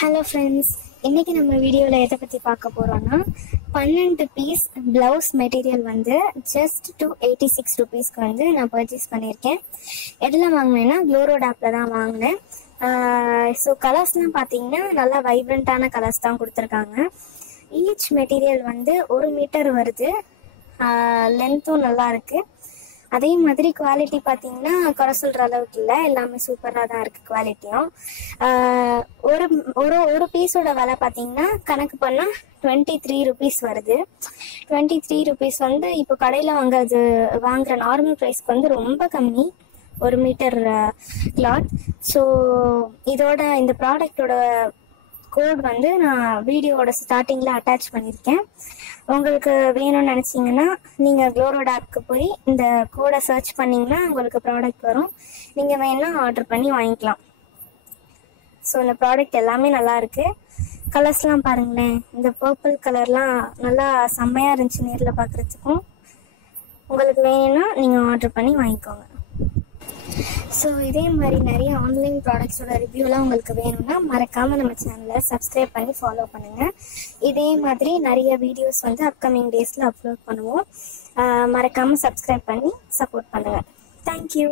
Hello friends, இன்றைக்கி நம்ம வீடியோவில் எதை பற்றி பார்க்க போகிறோன்னா 12 பீஸ் ப்ளவுஸ் மெட்டீரியல் வந்து ஜஸ்ட் 286 ருபீஸ்க்கு வந்து நான் பர்ச்சேஸ் பண்ணியிருக்கேன். எதில் வாங்கினேன்னா க்ளோரோட் ஆப்பில் தான் வாங்கினேன். ஸோ கலர்ஸ்லாம் பார்த்தீங்கன்னா நல்லா வைப்ரண்ட்டான கலர்ஸ் தான் கொடுத்துருக்காங்க. ஈச் மெட்டீரியல் வந்து 1 மீட்டர் வருது. லென்த்தும் நல்லா இருக்குது. அதே மாதிரி குவாலிட்டி பார்த்தீங்கன்னா குறை சொல்கிற அளவுக்கு இல்லை, எல்லாமே சூப்பராக தான் இருக்குது குவாலிட்டியும். ஒரு பீஸோட விலை பார்த்தீங்கன்னா கணக்கு பண்ணால் 23 ருபீஸ் வருது. 23 ருபீஸ் வந்து இப்போ கடையில் வாங்குற நார்மல் ப்ரைஸ்க்கு வந்து ரொம்ப கம்மி, 1 மீட்டர் கிளாத். ஸோ இந்த ப்ராடக்டோட கோட் வந்து நான் வீடியோவோட ஸ்டார்டிங்கில் அட்டாச் பண்ணியிருக்கேன். உங்களுக்கு வேணும்னு நினச்சிங்கன்னா நீங்கள் க்ளோரோட் ஆப்க்கு போய் இந்த கோடை சர்ச் பண்ணிங்கன்னா உங்களுக்கு ப்ராடக்ட் வரும். நீங்கள் வேணால் ஆர்டர் பண்ணி வாங்கிக்கலாம். ஸோ இந்த ப்ராடக்ட் எல்லாமே நல்லா இருக்குது. கலர்ஸ்லாம் பாருங்களேன், இந்த பர்பிள் கலர்லாம் நல்லா செம்மையாக இருந்துச்சு நேரில் பார்க்குறதுக்கும். உங்களுக்கு வேணும்னா நீங்கள் ஆர்டர் பண்ணி வாங்கிக்கோங்க. ஸோ இதே மாதிரி நிறைய ஆன்லைன் ப்ராடக்ட்ஸோட ரிவ்யூலாம் உங்களுக்கு வேணும்னா மறக்காமல் நம்ம சேனலை சப்ஸ்கிரைப் பண்ணி ஃபாலோ பண்ணுங்கள். இதே மாதிரி நிறைய வீடியோஸ் வந்து அப்கமிங் டேஸில் அப்லோட் பண்ணுவோம். மறக்காமல் சப்ஸ்கிரைப் பண்ணி சப்போர்ட் பண்ணுங்கள். தேங்க்யூ.